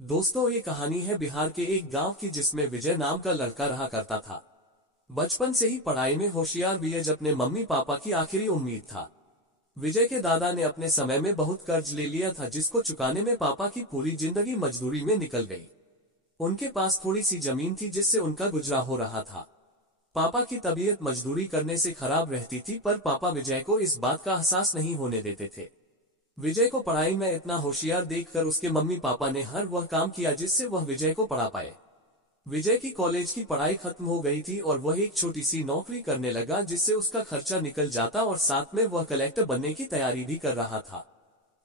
दोस्तों, ये कहानी है बिहार के एक गांव की जिसमें विजय नाम का लड़का रहा करता था। बचपन से ही पढ़ाई में होशियार विजय अपने मम्मी पापा की आखिरी उम्मीद था। विजय के दादा ने अपने समय में बहुत कर्ज ले लिया था, जिसको चुकाने में पापा की पूरी जिंदगी मजदूरी में निकल गई। उनके पास थोड़ी सी जमीन थी जिससे उनका गुजरा हो रहा था। पापा की तबीयत मजदूरी करने से खराब रहती थी, पर पापा विजय को इस बात का एहसास नहीं होने देते थे। विजय को पढ़ाई में इतना होशियार देखकर उसके मम्मी पापा ने हर वह काम किया जिससे वह विजय को पढ़ा पाए। विजय की कॉलेज की पढ़ाई खत्म हो गई थी और वह एक छोटी सी नौकरी करने लगा, जिससे उसका खर्चा निकल जाता और साथ में वह कलेक्टर बनने की तैयारी भी कर रहा था।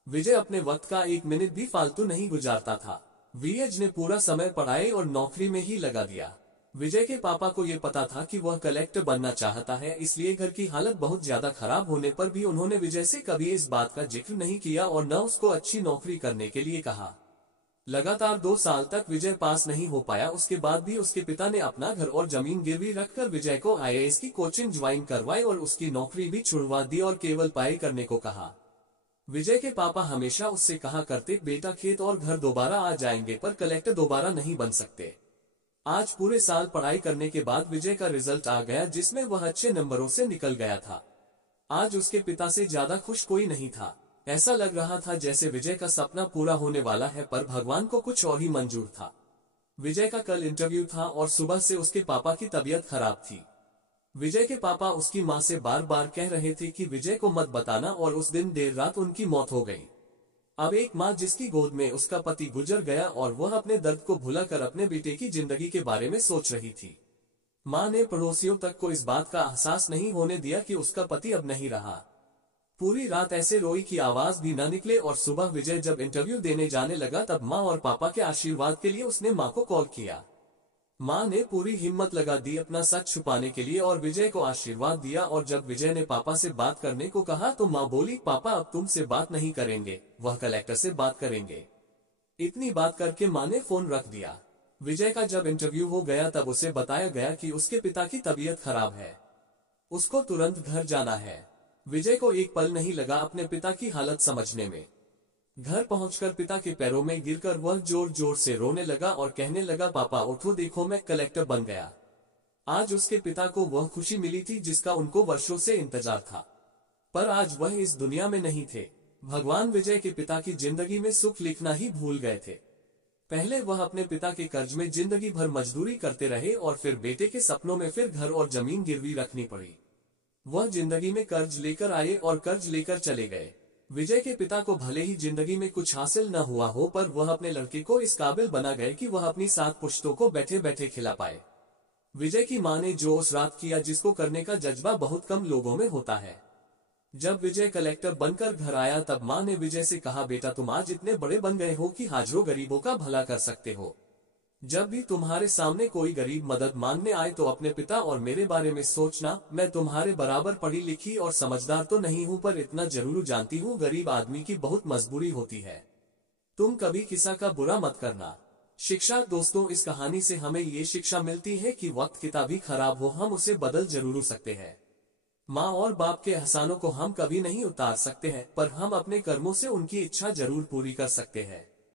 विजय अपने वक्त का एक मिनट भी फालतू नहीं गुजारता था। विजय ने पूरा समय पढ़ाई और नौकरी में ही लगा दिया। विजय के पापा को ये पता था कि वह कलेक्टर बनना चाहता है, इसलिए घर की हालत बहुत ज्यादा खराब होने पर भी उन्होंने विजय से कभी इस बात का जिक्र नहीं किया और न उसको अच्छी नौकरी करने के लिए कहा। लगातार 2 साल तक विजय पास नहीं हो पाया। उसके बाद भी उसके पिता ने अपना घर और जमीन गिरवी रखकर विजय को आईएएस की कोचिंग ज्वाइन करवाई और उसकी नौकरी भी छुड़वा दी और केवल पढ़ाई करने को कहा। विजय के पापा हमेशा उससे कहा करते, बेटा खेत और घर दोबारा आ जाएंगे पर कलेक्टर दोबारा नहीं बन सकते। आज पूरे साल पढ़ाई करने के बाद विजय का रिजल्ट आ गया, जिसमें वह अच्छे नंबरों से निकल गया था। आज उसके पिता से ज्यादा खुश कोई नहीं था। ऐसा लग रहा था जैसे विजय का सपना पूरा होने वाला है, पर भगवान को कुछ और ही मंजूर था। विजय का कल इंटरव्यू था और सुबह से उसके पापा की तबीयत खराब थी। विजय के पापा उसकी माँ से बार बार कह रहे थे कि विजय को मत बताना, और उस दिन देर रात उनकी मौत हो गई। अब एक माँ जिसकी गोद में उसका पति गुजर गया और वह अपने दर्द को भुलाकर अपने बेटे की जिंदगी के बारे में सोच रही थी। माँ ने पड़ोसियों तक को इस बात का एहसास नहीं होने दिया कि उसका पति अब नहीं रहा। पूरी रात ऐसे रोई कि आवाज भी न निकले, और सुबह विजय जब इंटरव्यू देने जाने लगा तब माँ और पापा के आशीर्वाद के लिए उसने माँ को कॉल किया। माँ ने पूरी हिम्मत लगा दी अपना सच छुपाने के लिए और विजय को आशीर्वाद दिया। और जब विजय ने पापा से बात करने को कहा तो माँ बोली, पापा अब तुमसे बात नहीं करेंगे, वह कलेक्टर से बात करेंगे। इतनी बात करके माँ ने फोन रख दिया। विजय का जब इंटरव्यू हो गया तब उसे बताया गया कि उसके पिता की तबीयत खराब है, उसको तुरंत घर जाना है। विजय को एक पल नहीं लगा अपने पिता की हालत समझने में। घर पहुंचकर पिता के पैरों में गिरकर वह जोर जोर से रोने लगा और कहने लगा, पापा उठो, देखो मैं कलेक्टर बन गया। आज उसके पिता को वह खुशी मिली थी जिसका उनको वर्षों से इंतजार था, पर आज वह इस दुनिया में नहीं थे। भगवान विजय के पिता की जिंदगी में सुख लिखना ही भूल गए थे। पहले वह अपने पिता के कर्ज में जिंदगी भर मजदूरी करते रहे और फिर बेटे के सपनों में फिर घर और जमीन गिरवी रखनी पड़ी। वह जिंदगी में कर्ज लेकर आए और कर्ज लेकर चले गए। विजय के पिता को भले ही जिंदगी में कुछ हासिल न हुआ हो, पर वह अपने लड़के को इस काबिल बना गए कि वह अपनी 7 पुश्तों को बैठे बैठे खिला पाए। विजय की मां ने जो उस रात किया, जिसको करने का जज्बा बहुत कम लोगों में होता है। जब विजय कलेक्टर बनकर घर आया तब मां ने विजय से कहा, बेटा तुम आज इतने बड़े बन गए हो कि हाजारों गरीबों का भला कर सकते हो। जब भी तुम्हारे सामने कोई गरीब मदद मांगने आए तो अपने पिता और मेरे बारे में सोचना। मैं तुम्हारे बराबर पढ़ी लिखी और समझदार तो नहीं हूँ, पर इतना जरूर जानती हूँ गरीब आदमी की बहुत मजबूरी होती है। तुम कभी किसी का बुरा मत करना। शिक्षा दोस्तों, इस कहानी से हमें ये शिक्षा मिलती है कि वक्त कितना भी खराब हो, हम उसे बदल जरूर सकते हैं। माँ और बाप के एहसानों को हम कभी नहीं उतार सकते हैं, पर हम अपने कर्मों से उनकी इच्छा जरूर पूरी कर सकते हैं।